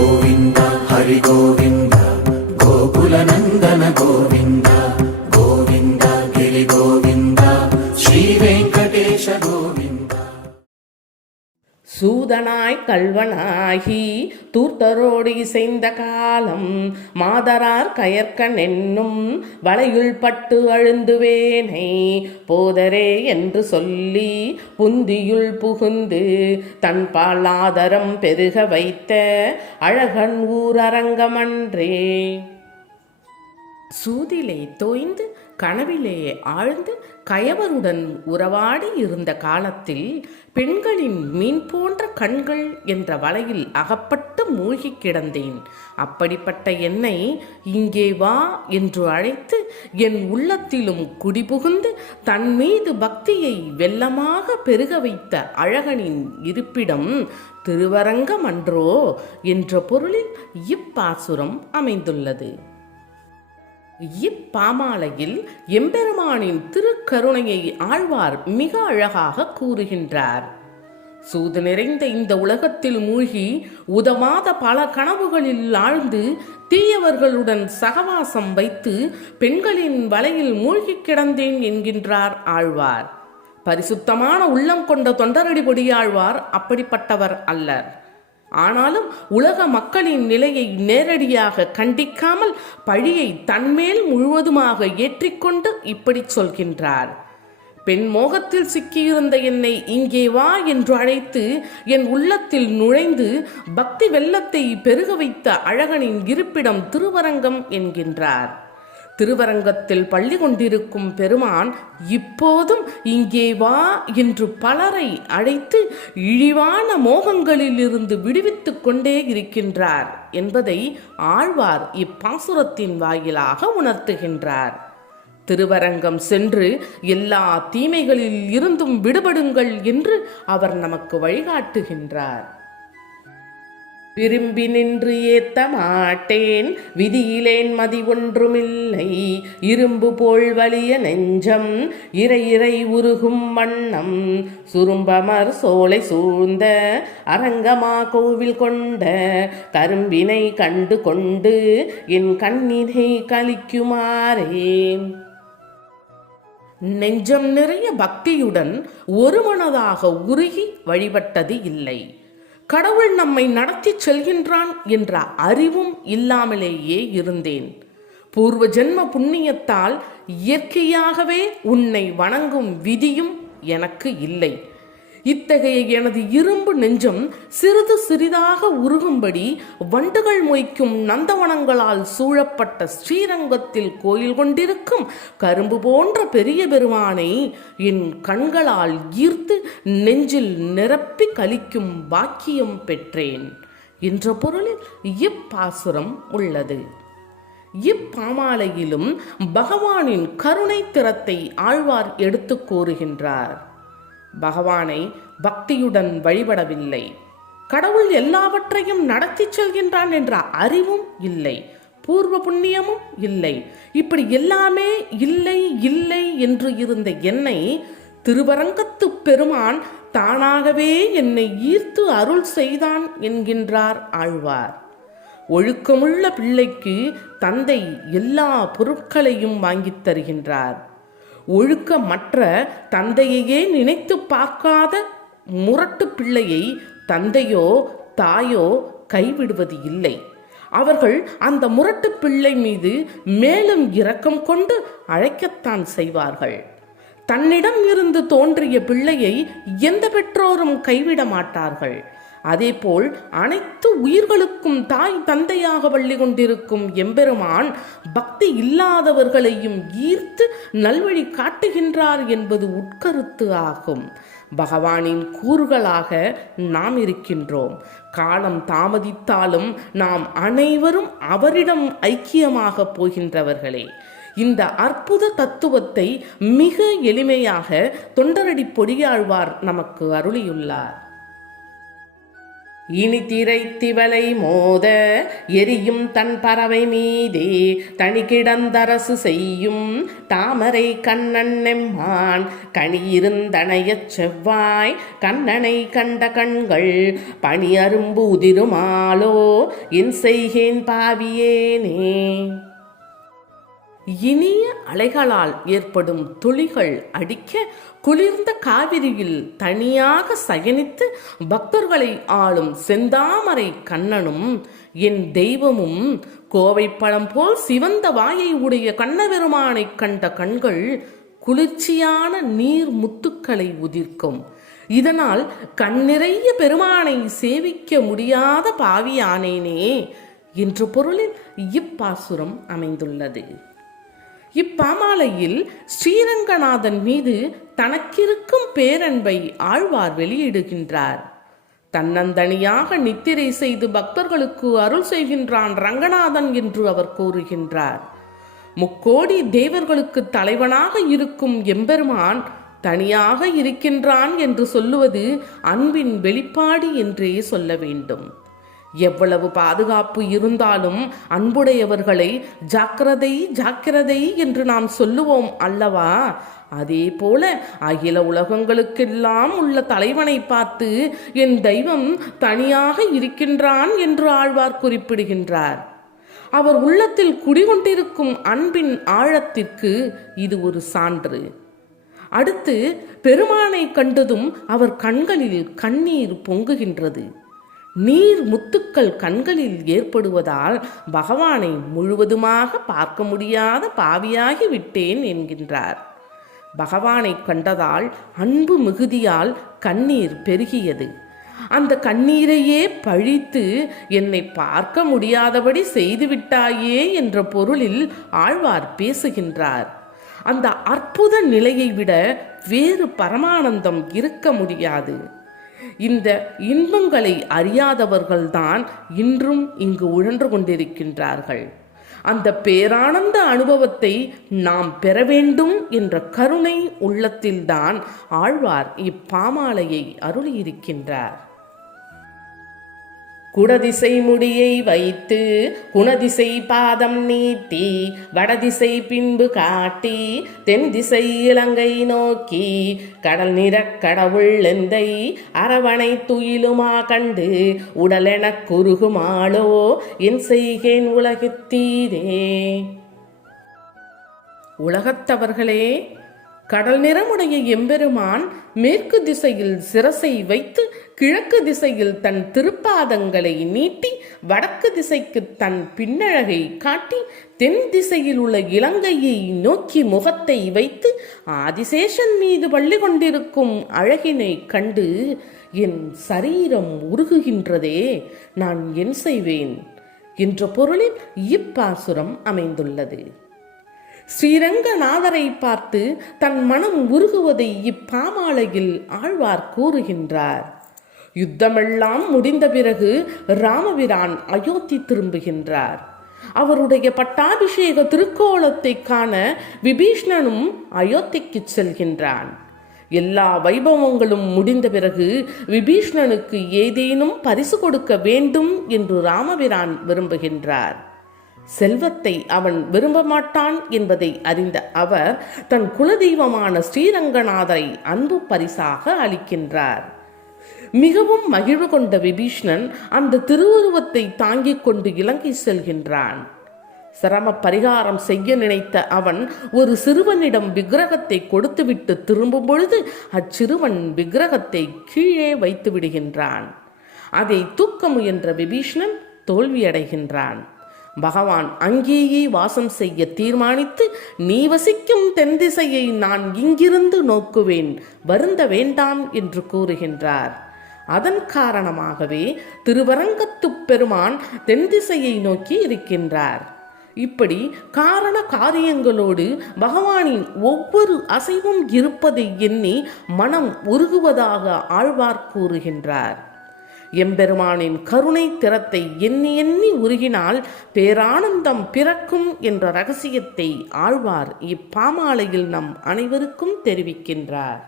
ഗോവിന്ദ ഹരി ഗോവിന്ദ கல்வனாகி தூர்த்தரோடு இசைந்த காலம் மாதரார் கயற்கன் என்னும் வளையுள் பட்டு அழுந்துவேனை போதரே என்று சொல்லி புந்தியுள் புகுந்து தன் பாலாதரம் பெருக வைத்த அழகன் ஊரரங்கமன்றே. சூதிலை தோய்ந்து கனவிலே ஆழ்ந்து கயவருடன் உறவாடி இருந்த காலத்தில் பெண்களின் மீன் போன்ற கண்கள் என்ற வலையில் அகப்பட்டு மூழ்கி கிடந்தேன். அப்படிப்பட்ட என்னை இங்கே வா என்று அழைத்து என் உள்ளத்திலும் குடிபுகுந்து தன் மீது பக்தியை வெள்ளமாக பெருக வைத்த அழகனின் இருப்பிடம் திருவரங்கம் அன்றோ என்ற பொருளில் இப்பாசுரம் அமைந்துள்ளது. இப்பாமாலையில் எம்பெருமானின் திருக்கருணையை ஆழ்வார் மிக அழகாக கூறுகின்றார். சூது நிறைந்த இந்த உலகத்தில் மூழ்கி உதவாத பல கனவுகளில் ஆழ்ந்து தீயவர்களுடன் சகவாசம் வைத்து பெண்களின் வலையில் மூழ்கி கிடந்தேன் என்கின்றார் ஆழ்வார். பரிசுத்தமான உள்ளம் கொண்ட தொண்டரடி பொடியாழ்வார் அப்படிப்பட்டவர் அல்லர். ஆனாலும் உலக மக்களின் நிலையை நேரடியாக கண்டிக்காமல் பழியை தன்மேல் முழுவதுமாக ஏற்றிக்கொண்டு இப்படி சொல்கின்றார். பெண் மோகத்தில் சிக்கியிருந்த என்னை இங்கே வா என்று அழைத்து என் உள்ளத்தில் நுழைந்து பக்தி வெள்ளத்தை பெருக வைத்த அழகனின் இருப்பிடம் திருவரங்கம் என்கின்றார். திருவரங்கத்தில் பள்ளி கொண்டிருக்கும் பெருமான் இப்போதும் இங்கே வா என்று பலரை அழைத்து இழிவான மோகங்களிலிருந்து விடுவித்துக் கொண்டே இருக்கின்றார் என்பதை ஆழ்வார் இப்பாசுரத்தின் வாயிலாக உணர்த்துகின்றார். திருவரங்கம் சென்று எல்லா தீமைகளில் இருந்தும் விடுபடுங்கள் என்று அவர் நமக்கு வழிகாட்டுகின்றார். விரும்பி நின்று ஏத்த மாட்டேன். விதியிலேன் மதி ஒன்றுமில்லை. இரும்பு போல் வலிய நெஞ்சம். இறை இறை உருகும் வண்ணம். சுரும்பமர் சோலை சூழ்ந்த அரங்கமா கோவில் கொண்ட கரும்பினை கண்டு கொண்டு என் கண்ணினை கலிக்குமாறே நெஞ்சம் நிறைய பக்தியுடன் ஒருமனதாக உருகி வழிபட்டது இல்லை. கடவுள் நம்மை நடத்திச் செல்கின்றான் என்ற அறிவும் இல்லாமலேயே இருந்தேன். பூர்வ ஜென்ம புண்ணியத்தால் இயற்கையாகவே உன்னை வணங்கும் விதியும் எனக்கு இல்லை. இத்தகைய எனது இரும்பு நெஞ்சம் சிறிது சிறிதாக உருகும்படி வண்டுகள் மொய்க்கும் நந்தவனங்களால் சூழப்பட்ட ஸ்ரீரங்கத்தில் கோயில் கொண்டிருக்கும் கரும்பு போன்ற பெரிய பெருமானை என் கண்களால் ஈர்த்து நெஞ்சில் நிரப்பி கலிக்கும் பாக்கியம் பெற்றேன். என்ற பொருளில் இப்பாசுரம் உள்ளது. இப்பாமாலையிலும் பகவானின் கருணை திறத்தை ஆழ்வார் எடுத்து கூறுகின்றார். பகவானை பக்தியுடன் வழிபடவில்லை. கடவுள் எல்லாவற்றையும் நடத்தி செல்கின்றான் என்ற அறிவும் இல்லை. பூர்வ புண்ணியமும் இல்லை. இப்படி எல்லாமே இல்லை இல்லை என்று இருந்த என்னை திருவரங்கத்து பெருமான் தானாகவே என்னை ஈர்த்து அருள் செய்தான் என்கின்றார் ஆழ்வார். ஒழுக்கமுள்ள பிள்ளைக்கு தந்தை எல்லா பொருட்களையும் வாங்கித் தருகின்றார். ஒழுக்கமற்ற தந்தையையே நினைத்து பார்க்காத முரட்டு பிள்ளையை தந்தையோ தாயோ கைவிடுவது இல்லை. அவர்கள் அந்த முரட்டு பிள்ளை மீது மேலும் இரக்கம் கொண்டு அழைக்கத்தான் செய்வார்கள். தன்னிடம் இருந்து தோன்றிய பிள்ளையை எந்த பெற்றோரும் கைவிட மாட்டார்கள். அதேபோல் அனைத்து உயிர்களுக்கும் தாய் தந்தையாக வள்ளி கொண்டிருக்கும் எம்பெருமான் பக்தி இல்லாதவர்களையும் ஈர்த்து நல்வழி காட்டுகின்றார் என்பது உட்கருத்து ஆகும். பகவானின் கூறுகளாக நாம் இருக்கின்றோம். காலம் தாமதித்தாலும் நாம் அனைவரும் அவரிடம் ஐக்கியமாக போகின்றவர்களே. இந்த அற்புத தத்துவத்தை மிக எளிமையாக தொண்டரடி பொடியாழ்வார் நமக்கு அருளியுள்ளார். இனி திரைத்திவளை மோத எரியும் தன் பறவை மீதே தனி கிடந்தரசு செய்யும் தாமரை கண்ணன் நெம்மான் கனியிருந்தனையச் செவ்வாய் கண்ணனை கண்ட கண்கள் பனி அரும்பு உதிருமாலோ என் செய்கேன் பாவியேனே. இனிய அலைகளால் ஏற்படும் துளிகள் அடிக்க குளிர்ந்த காவிரியில் தனியாக சயனித்து பக்தர்களை ஆளும் செந்தாமரை கண்ணனும் என் தெய்வமும் கோவை பழம் போல் சிவந்த வாயை உடைய கண்ணபெருமானை கண்ட கண்கள் குளிர்ச்சியான நீர் முத்துக்களை உதிர்க்கும். இதனால் கண்ணிறைய பெருமானை சேவிக்க முடியாத பாவியானேனே என்ற பொருளில் இப்பாசுரம் அமைந்துள்ளது. இப்பாமாலையில் ஸ்ரீரங்கநாதன் மீது தனக்கிருக்கும் பேரன்பை ஆழ்வார் வெளியிடுகின்றார். தன்னந்தனியாக நித்திரை செய்து பக்தர்களுக்கு அருள் செய்கின்றான் ரங்கநாதன் என்று அவர் கூறுகின்றார். முக்கோடி தேவர்களுக்கு தலைவனாக இருக்கும் எம்பெருமான் தனியாக இருக்கின்றான் என்று சொல்லுவது அன்பின் வெளிப்பாடு என்றே சொல்ல வேண்டும். எவ்வளவு பாதுகாப்பு இருந்தாலும் அன்புடையவர்களை ஜாக்கிரதை ஜாக்கிரதை என்று நாம் சொல்லுவோம் அல்லவா? அதே போல அகில உலகங்களுக்கெல்லாம் உள்ள தலைவனை பார்த்து என் தெய்வம் தனியாக இருக்கின்றான் என்று ஆழ்வார் குறிப்பிடுகின்றார். அவர் உள்ளத்தில் குடிகொண்டிருக்கும் அன்பின் ஆழத்திற்கு இது ஒரு சான்று. அடுத்து பெருமானை கண்டதும் அவர் கண்களில் கண்ணீர் பொங்குகின்றது. நீர் முத்துக்கள் கண்களில் ஏற்படுவதால் பகவானை முழுவதுமாக பார்க்க முடியாத பாவியாகி விட்டேன் என்கின்றார். பகவானை கண்டதால் அன்பு மிகுதியால் கண்ணீர் பெருகியது. அந்த கண்ணீரையே பழித்து என்னை பார்க்க முடியாதபடி செய்துவிட்டாயே என்ற பொருளில் ஆழ்வார் பேசுகின்றார். அந்த அற்புத நிலையை விட வேறு பரமானந்தம் இருக்க முடியாது. இந்த இன்பங்களை அறியாதவர்கள்தான் இன்றும் இங்கு உழன்று கொண்டிருக்கின்றார்கள். அந்த பேரானந்த அனுபவத்தை நாம் பெற வேண்டும் என்ற கருணை உள்ளத்தில்தான் ஆழ்வார் இப்பாமாலையை அருளியிருக்கின்றார். குடதிசை முடியை வைத்து குணதிசை பாதம் நீட்டி வடதிசை பின்பு காட்டி தென் திசை இலங்கை நோக்கி கடல் நிறக் கடவுள் எந்தை அரவணை துயிலுமா கண்டு உடலெனக் குறுகுமாளோ என் செய்கேன் உலகத்தீரே உலகத்தவர்களே கடல் நிறமுடைய எம்பெருமான் மேற்கு திசையில் சிரசை வைத்து கிழக்கு திசையில் தன் திருப்பாதங்களை நீட்டி வடக்கு திசைக்கு தன் பின்னழகை காட்டி தென் திசையில் உள்ள இலங்கையை நோக்கி முகத்தை வைத்து ஆதிசேஷன் மீது பள்ளி கொண்டிருக்கும் அழகினை கண்டு என் சரீரம் உருகுகின்றதே நான் என் செய்வேன் என்ற பொருளில் இப்பாசுரம் அமைந்துள்ளது. ஸ்ரீரங்கநாதரை பார்த்து தன் மனம் உருகுவதை இப்பாமாலையில் ஆழ்வார் கூறுகின்றார். யுத்தமெல்லாம் முடிந்த பிறகு ராமபிரான் அயோத்தி திரும்புகின்றார். அவருடைய பட்டாபிஷேக திருக்கோலத்தை காண விபீஷ்ணனும் அயோத்திக்கு செல்கின்றான். எல்லா வைபவங்களும் முடிந்த பிறகு விபீஷ்ணனுக்கு ஏதேனும் பரிசு கொடுக்க வேண்டும் என்று ராமபிரான் விரும்புகின்றார். செல்வத்தை அவன் விரும்ப மாட்டான் என்பதை அறிந்த அவர் தன் குலதெய்வமான ஸ்ரீரங்கநாதரை அன்பு பரிசாக அளிக்கின்றார். மிகவும் மகிழ்வு கொண்ட விபீஷ்ணன் அந்த திருவுருவத்தை தாங்கிக் கொண்டு இலங்கை செல்கின்றான். சிரம பரிகாரம் செய்ய நினைத்த அவன் ஒரு சிறுவனிடம் விக்கிரகத்தை கொடுத்துவிட்டு திரும்பும் பொழுது அச்சிறுவன் விக்கிரகத்தை கீழே வைத்து விடுகின்றான். அதை தூக்க முயன்ற விபீஷ்ணன் தோல்வியடைகின்றான் பகவான் அங்கேயே வாசம் செய்ய தீர்மானித்து நீ வசிக்கும் தென் திசையை நான் இங்கிருந்து நோக்குவேன் வருந்த வேண்டாம் என்று கூறுகின்றார். அதன் காரணமாகவே திருவரங்கத்து பெருமான் தென் திசையை நோக்கி இருக்கின்றார். இப்படி காரண காரியங்களோடு பகவானின் ஒவ்வொரு அசைவும் இருப்பதை எண்ணி மனம் உருகுவதாக ஆழ்வார் கூறுகின்றார். எம்பெருமானின் கருணை திறத்தை எண்ணி எண்ணி உருகினால் பேரானந்தம் பிறக்கும் என்ற ரகசியத்தை ஆழ்வார் இப்பாமாலையில் நம் அனைவருக்கும் தெரிவிக்கின்றார்.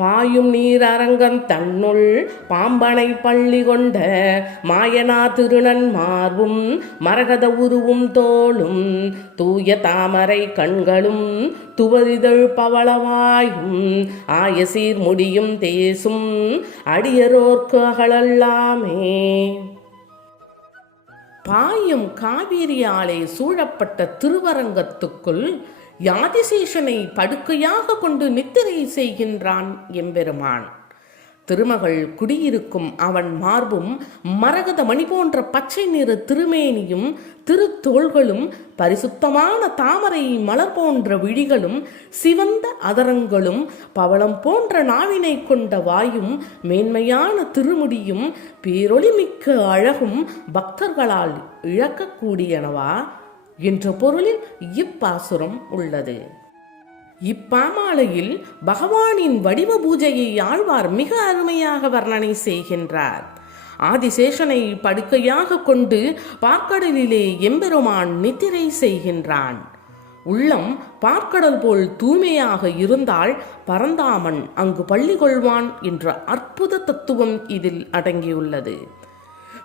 பாயும் நீர் அரங்கம் தன்னுள் பாம்பனை பள்ளி கொண்ட மாயனா திருநன் மார்பும் மரகத உருவும் தோளும் தூய தாமரை கண்களும் துவரிதழ் பவளவாயும் ஆயசீர் முடியும் தேசும் அடியரோர்க்கு அகலல்லாமே பாயும் காவிரியாலே சூழப்பட்ட திருவரங்கத்துக்குள் யாதிசேஷனை படுக்கையாக கொண்டு நித்திரை செய்கின்றான் எம்பெருமான். திருமகள் குடியிருக்கும் அவன் மார்பும் மரகத மணி போன்ற பச்சை நிற திருமேனியும் திருத்தோள்களும் பரிசுத்தமான தாமரை மலர் போன்ற விழிகளும் சிவந்த அதரங்களும் பவளம் போன்ற நாவினை கொண்ட வாயும் மேன்மையான திருமுடியும் பேரொளிமிக்க அழகும் பக்தர்களால் இழக்கக்கூடியனவா? என்ற பொருளில் இப்பாசுரம் உள்ளது. இப்பாமாலையில் பகவானின் வடிவ பூஜையை ஆழ்வார் மிக அருமையாக வர்ணனை செய்கின்றார். ஆதிசேஷனை படுக்கையாக கொண்டு பார்க்கடலிலே எம்பெருமான் நித்திரை செய்கின்றான். உள்ளம் பார்க்கடல் போல் தூய்மையாக இருந்தால் பரந்தாமன் அங்கு பள்ளி கொள்வான் என்ற அற்புத தத்துவம் இதில் அடங்கியுள்ளது.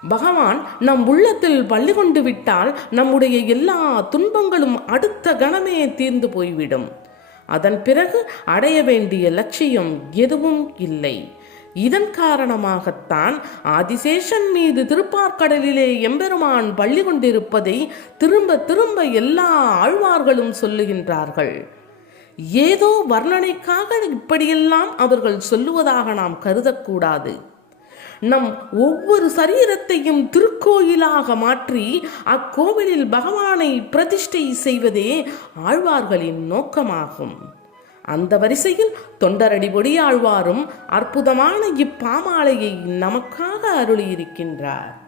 பகவான் நம் உள்ளத்தில் பள்ளி கொண்டு விட்டால் நம்முடைய எல்லா துன்பங்களும் அடுத்த கணமே தீர்ந்து போய்விடும். அதன் பிறகு அடைய வேண்டிய லட்சியம் எதுவும் இல்லை. இதன் காரணமாகத்தான் ஆதிசேஷன் மீது திருப்பார்கடலிலே எம்பெருமான் பள்ளி கொண்டிருப்பதை திரும்ப திரும்ப எல்லா ஆழ்வார்களும் சொல்லுகின்றார்கள். ஏதோ வர்ணனைக்காக இப்படியெல்லாம் அவர்கள் சொல்லுவதாக நாம் கருதக்கூடாது. நம் ஒவ்வொரு சரீரத்தையும் திருக்கோயிலாக மாற்றி அக்கோவிலில் பகவானை பிரதிஷ்டை செய்வதே ஆழ்வார்களின் நோக்கமாகும். அந்த வரிசையில் தொண்டரடி பொடியாழ்வாரும் அற்புதமான இப்பாமாலையை நமக்காக அருளியிருக்கின்றார்.